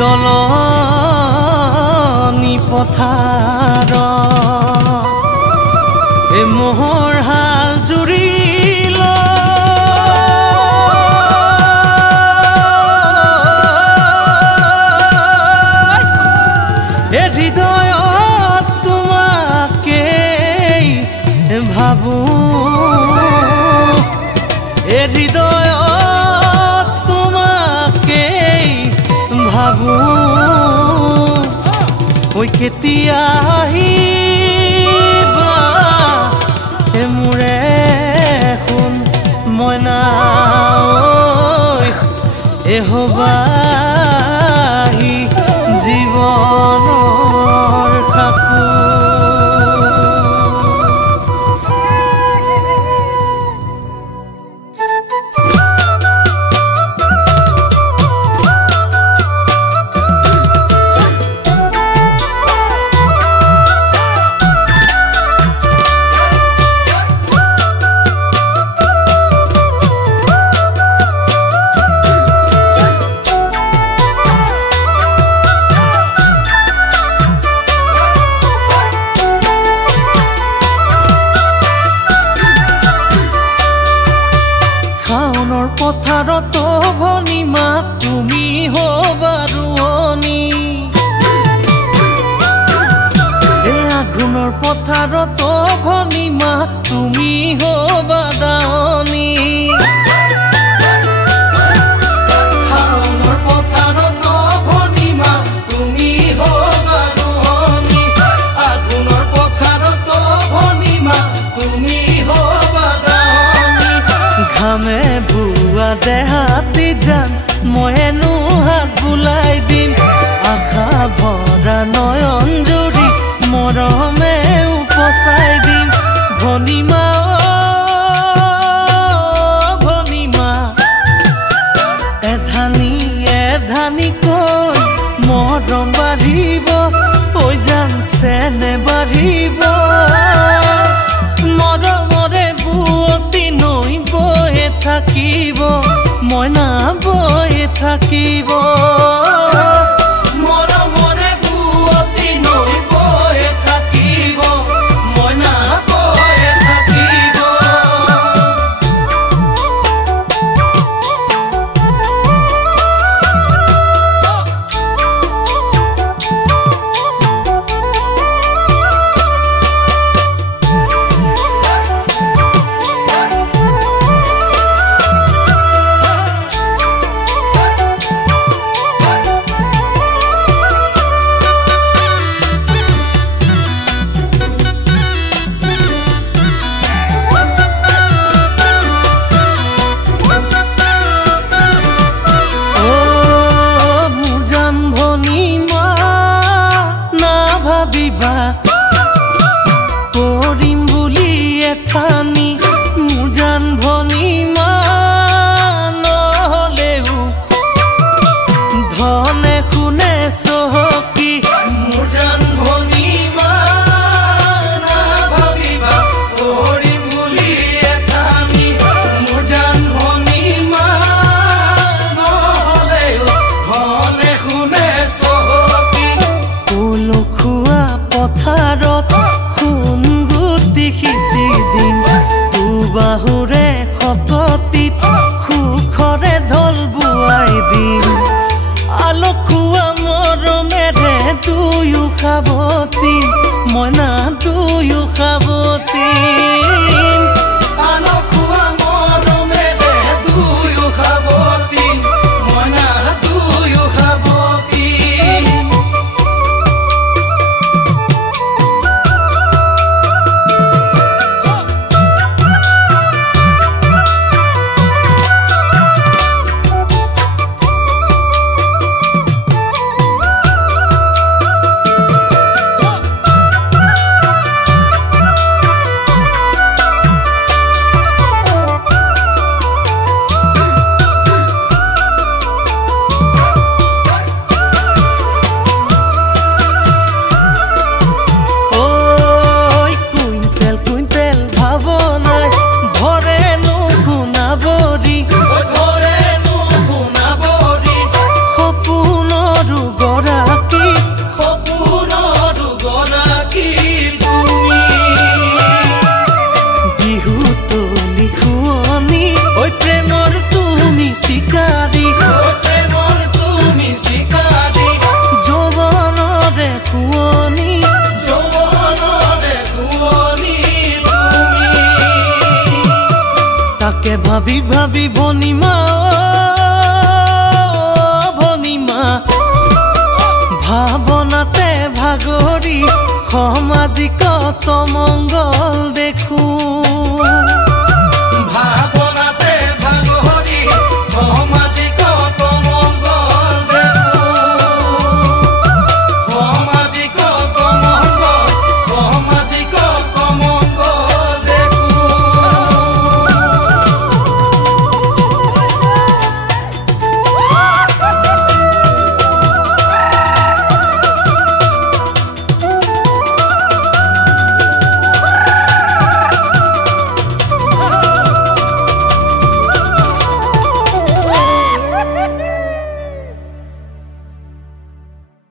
দলনি পথাৰ এ মোহৰ হাল জুৰিল এ হৃদয়ত তোমাকেই ভাবো এ হৃদয়ত তোমাকেই ভাবো ঐ কেতিয়া আহিবা এ মোৰে শুন মইনা এ হবাহি জীৱনৰ সাকো পথাৰত ভনিমা তুমি হবা ৰোৱনী এ আঘোণৰ পথাৰত ভনিমা তুমি হবা দাৱনী শাওণৰ পথাৰত ভনিমা তুমি হবা ৰোৱনী আঘোণৰ পথাৰত ভনিমা তুমি হবা দাৱনী ঘামে দেহাতি যান মইনো হাত বুলাই দিম আশা ভৰা নয়ন জুৰি মৰমে উপচাই দিম ভনিমা ভনিমা এধানি কৈ মৰম বাঢ়িব ঐ জান চেনে বাঢ়িব মৰমৰে বুৱতী নৈ বৈ থাকিব মইনা বৈ থাকিব মৰমৰে বুৱতী নৈ বৈ থাকিব মইনা বৈ থাকিব ভাবি ভনিমা ভনিমা ভাৱনাতে ভাগৰি সমাজিক মংগল দেখো।